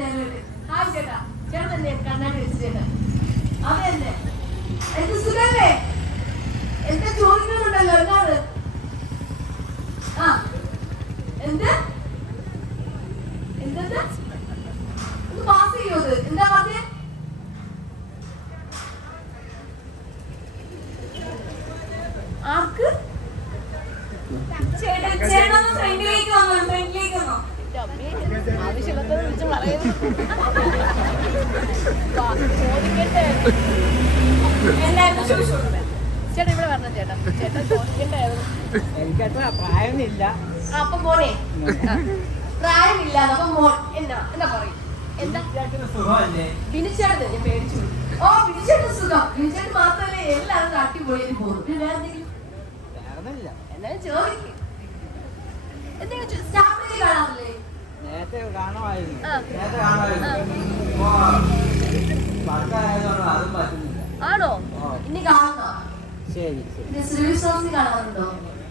Hi ചേട്ടാ, ചേട്ടൻ തന്നെ കണ്ണാടി വെച്ചിട്ട് അതെ തന്നെ. എന്ത് സുഖല്ലേ? എന്താ ചോദിക്കുന്നുണ്ടല്ലോ എന്താണ്? ആ എന്ത് എന്തെന്താ ഒന്ന് പാസ് ചെയ്യോ? എന്താ പറഞ്ഞേ? ആർക്ക്? ചേട്ടൻ ചേട്ടൻ ഫ്രണ്ടിലേക്ക് വന്നോ, ഫ്രണ്ടിലേക്ക് വന്നോ. ആവശ്യമില്ലാത്തത് വിളിച്ച് പറയുന്നു. ചേട്ടാ ഇവിടെ വരണം. ചേട്ടാ ചേട്ടൻ ചോദിക്കണ്ടായിരുന്നു. എനിക്കത്ര പ്രായമില്ല. അപ്പൊ മോനെ പ്രായമില്ല. അപ്പൊ മോൻ എന്താ എന്താ പറയും? എന്താ ബിനിച്ചേട്ടൻ? ഞാൻ പേടിച്ചു. ഓ ബിനിച്ചേട്ടൻ സുഖം. ബിനിച്ചേട്ടൻ മാത്രമല്ലേ എല്ലാവരും അടിപൊളിയായി പോകുന്നു. പിന്നെ വേറെ എന്തെങ്കിലും എന്നാലും ചോദിക്കും. എന്തെങ്കിലും സ്റ്റാഫിനെ കാണാറില്ലേ? നേരത്തെ കാണുമായിരുന്നു. ആണോ? ഇനി കാണുന്നോ? ശരി കാണാറുണ്ടോ?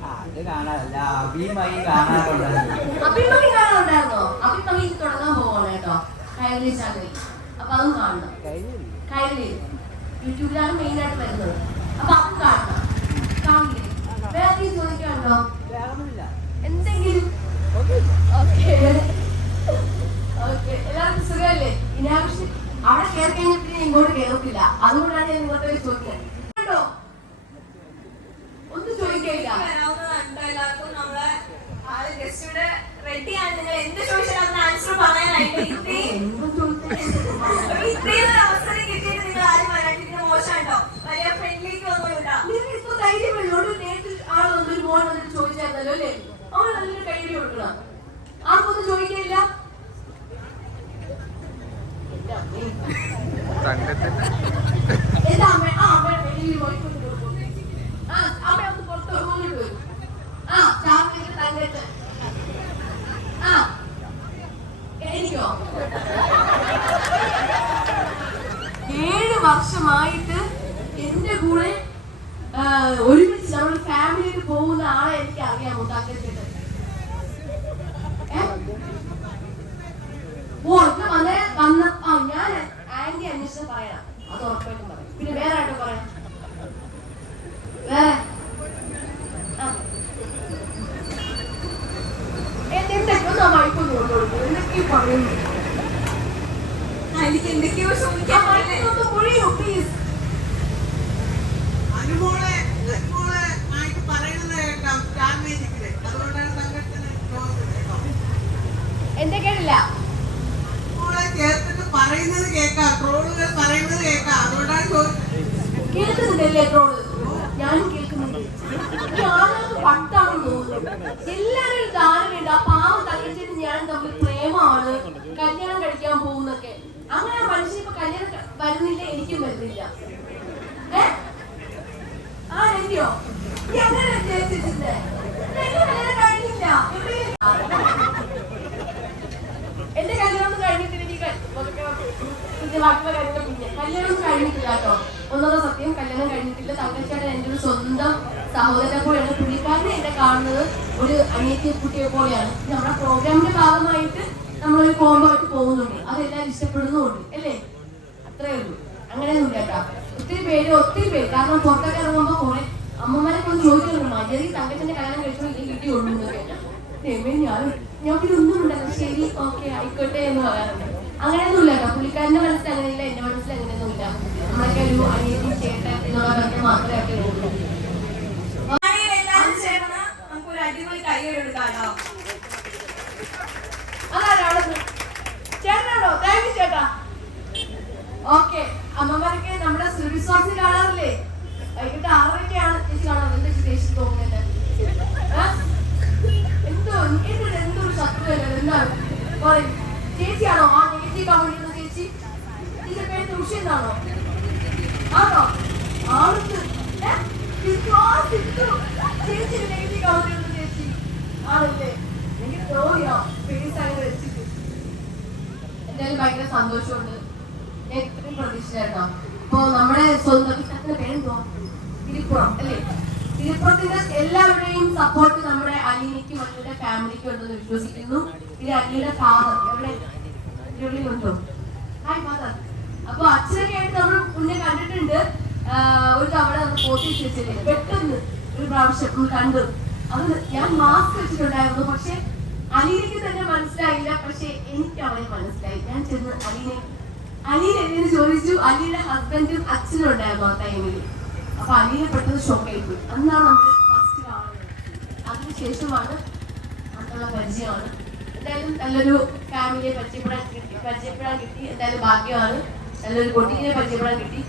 അത് കാണാറില്ല. അഭിമയി കാണാറുണ്ടായിരുന്നു. അഭിമയി കാണാറുണ്ടായിരുന്നോ? അഭിമയി തുടങ്ങാൻ പോവാണ് കേട്ടോ, കൈരളി ചാനലിൽ. അപ്പൊ അതും കാണണം. കൈരളി യൂട്യൂബിലാണ് മെയിൻ ആയിട്ട് വരുന്നത്. അപ്പൊ അതും കാണണം. കാണില്ലേ? വേറെ ചോദിക്കാനുണ്ടോ? എന്തെങ്കിലും? ഓക്കെ ഓക്കെ, എല്ലാവർക്കും സുഖമല്ലേ? ഇനാവശ്യം അവിടെ കയറി കഴിഞ്ഞാൽ പിന്നെ ഇങ്ങോട്ട് കയറത്തില്ല. അതുകൊണ്ടാണ് ഞാൻ ഇങ്ങോട്ട് ചോദിക്കുന്നത് കേട്ടോ. ഒന്നും ചോദിക്കില്ല. എല്ലാവർക്കും നമ്മളെ ഗസ്റ്റിവിടെ റെഡിയാണ്. നിങ്ങൾ എന്ത് ചോദിച്ചാലും അതിന് ആൻസർ പറയാനായിട്ട് ഇത്രയും അവസരം കിട്ടിയിട്ട് നിങ്ങൾ ആരും വരാണ്ടിരിക്കുന്ന മോശമായിട്ടോ. വലിയ ഫ്രണ്ട്ലിക്ക് വന്നോളൂട്ടാ. ഇപ്പൊ ധൈര്യം വേണം. നേരിട്ട് ആൾ വന്നൊരു മോൻ വന്നിട്ട് ചോദിച്ചായിരുന്നല്ലോ അല്ലേ? അവൻ നല്ലൊരു കൈയ്യടി കൊടുക്കണം. ആർക്കൊന്നും ചോദിക്കില്ല. എന്താ അമ്മ? ആ അമ്മ വെളിയിൽ പോയിക്കൊണ്ട് കൊടുക്കും. ആ അമ്മ ഒന്ന് പുറത്ത് റൂമിൽ പോയി. ആ ചാർജിട്ട് തങ്കത്ത്. ആ എനിക്കോ 7 വർഷമായിട്ട് എന്റെ കൂടെ ഒരുമിച്ച് നമ്മുടെ ഫാമിലിയിൽ പോകുന്ന ആളെ എനിക്ക് അറിയാമോ? തങ്കത്തിട്ട് ഞാൻ ആന്റി അന്വേഷണം പറയണം. അത് ഉറപ്പായിട്ടും പറയാം. പിന്നെ വേറെ ആയിട്ട് പറയാം. വേറെ എന്തൊക്കെയോ മൈക്കൊന്നും കൊണ്ടുകൊടുക്കും. എന്തൊക്കെയോ പറയുന്നു. എനിക്ക് എന്തൊക്കെയോ ചോദിക്കാൻ മൊഴിയോ പ്ലീസ്. എന്താ കേട്ടില്ല? പറയുന്നത് കേൾക്കാം, ട്രോളുകൾ പറയുന്നത് കേൾക്കാം. അതുകൊണ്ടാണ് കേൾക്കുന്നുണ്ടല്ലേ ട്രോള്? ഞാനും കേൾക്കുന്നുണ്ട്. ഈ ആളുകൾക്ക് പട്ടാണെന്ന് തോന്നുന്നു. എല്ലാവരും ഒരു ധാരണയുണ്ട് ആ പാവം തങ്കച്ചിട്ട് ഞാൻ തമ്മിൽ പ്രേമമാണ്, കല്യാണം കഴിക്കാൻ പോകുന്നൊക്കെ. അങ്ങനെ ആ മനുഷ്യൻ ഇപ്പൊ കല്യാണം വരുന്നില്ല, എനിക്കും വരുന്നില്ല. ആ എന്റെയോ അങ്ങനെ ഉദ്ദേശിച്ചിട്ടുണ്ട്. കല്യാണം കഴിഞ്ഞില്ല. എന്റെ കല്യാണം കഴിഞ്ഞിട്ടില്ല. ബാക്കിയുള്ള കാര്യങ്ങൾ പിന്നെ കല്യാണം കഴിഞ്ഞിട്ടില്ല കേട്ടോ. ഒന്നാമത്തെ സത്യം, കല്യാണം കഴിഞ്ഞിട്ടില്ല. തങ്കച്ചേട്ടൻ എൻ്റെ ഒരു സ്വന്തം സഹോദരനെ പോലെയാണ്. പുള്ളിക്കാരനെ എന്നെ കാണുന്നത് ഒരു അനിയത്തി കുട്ടിയെ പോലെയാണ്. നമ്മുടെ പ്രോഗ്രാമിന്റെ ഭാഗമായിട്ട് നമ്മളൊരു കോംബോ ആയിട്ട് പോകുന്നുണ്ട്. അതെല്ലാവരും ഇഷ്ടപ്പെടുന്നുമുണ്ട് അല്ലേ? അത്രേ ഉള്ളൂ. അങ്ങനെയൊന്നും കേട്ടോ. ഒത്തിരി പേര് കാരണം പുറത്തൊക്കെ ഇറങ്ങുമ്പോൾ കുറെ അമ്മമാരെ കൊണ്ട് ചോദിക്കുന്നുണ്ട്, മര്യാദ തങ്കച്ചന്റെ കല്യാണം കഴിച്ചോ ഇല്ലെങ്കിൽ കിട്ടിയുള്ളൂ എന്നൊക്കെ. ഞാൻ പിന്നെ ഒന്നും ഉണ്ടല്ലോ, ശരി ഓക്കെ ആയിക്കോട്ടെ എന്ന് പറയാറുണ്ട്. അങ്ങനെയൊന്നുമില്ല കേട്ടോ. പുള്ളിക്കാരന്റെ മനസ്സിൽ അങ്ങനെയില്ല, എന്റെ മനസ്സിൽ അങ്ങനെയൊന്നുമില്ല. നമ്മളൊക്കെ ഒരു അനിയത്തി ചേട്ടൻ എന്നുള്ള ബന്ധം മാത്രമേ ഒക്കെ ഉള്ളൂ. നമുക്കൊരു അടിപൊളി കൈയ്യെടുക്കാട്ടോ. അതാണോ അവിടെ ചേട്ടനാണോ? താങ്ക് യു ചേട്ടാ. ഓക്കെ, അമ്മമാരൊക്കെ നമ്മുടെ സുരവിശ്വാസി കാണാറില്ലേ? വൈകിട്ട് 6:30 ചേച്ചി കാണാറ്. എന്താ ചേച്ചി തോന്നുന്നത്? എന്തൊരു ശത്രുവല്ലേ? എന്താണ് പറയും? ചേച്ചിയാണോ ആ നെഗറ്റീവ് കമന്റ് ചേച്ചി? ഇതിന്റെ പേര് ദുഷ്യന്നാണോ? ആണോ? ആൾക്ക് ചേച്ചി നെഗറ്റീവ് കമന്റ് ചേച്ചി ആണല്ലേ? എനിക്ക് തോന്നിയോ ഫേസ് അങ്ങനെ വെച്ചിട്ട്? എന്തായാലും ഭയങ്കര സന്തോഷമുണ്ട്. ഞാൻ ഇത്രയും പ്രതീക്ഷിച്ചായിരുന്നോ? ഇപ്പൊ നമ്മുടെ സ്വന്തം സ്ഥലത്തിന്റെ പേരെന്തോ? തിരുപ്പുറം അല്ലേ? തിരുപ്പുറത്തിന്റെ എല്ലാവരുടെയും സപ്പോർട്ട് നമ്മുടെ അലീനയ്ക്കും അലിയുടെ ഫാമിലിക്കും ഉണ്ടെന്ന് വിശ്വസിക്കുന്നു. പിന്നെ അലിയുടെ ഫാദർ എവിടെ? ഉണ്ടോ? Hi father. അപ്പൊ അച്ഛനൊക്കെ ആയിട്ട് നമ്മൾ മുന്നേ കണ്ടിട്ടുണ്ട്. ഒരു തവണ നമ്മൾ പോത്തി വെച്ചില്ലേ, പെട്ടെന്ന് ഒരു പ്രാവശ്യം നമ്മൾ കണ്ടു. അത് ഞാൻ മാസ്ക് വെച്ചിട്ടുണ്ടായിരുന്നു. പക്ഷെ അലീനയ്ക്ക് തന്നെ മനസ്സിലായില്ല. പക്ഷെ എനിക്ക് അവനെ മനസ്സിലായി. ഞാൻ ചെന്ന് അലീന എന്നെ ചോദിച്ചു. അലീയുടെ ഹസ്ബൻഡും അച്ഛനും ഉണ്ടായിരുന്നു ആ ടൈമിൽ. അപ്പൊ അലീന പെട്ടെന്ന് ഷോക്കായി പോയി. അന്നാണ് നമ്മൾ ഫസ്റ്റ് കാണുന്നത്. അതിനുശേഷമാണ് അന്നുള്ള പരിചയമാണ്. എന്തായാലും നല്ലൊരു ഫാമിലിയെ പരിചയപ്പെടാൻ കിട്ടി. എന്തായാലും ഭാഗ്യമാണ്. നല്ലൊരു കുട്ടീനെ പരിചയപ്പെടാൻ കിട്ടി.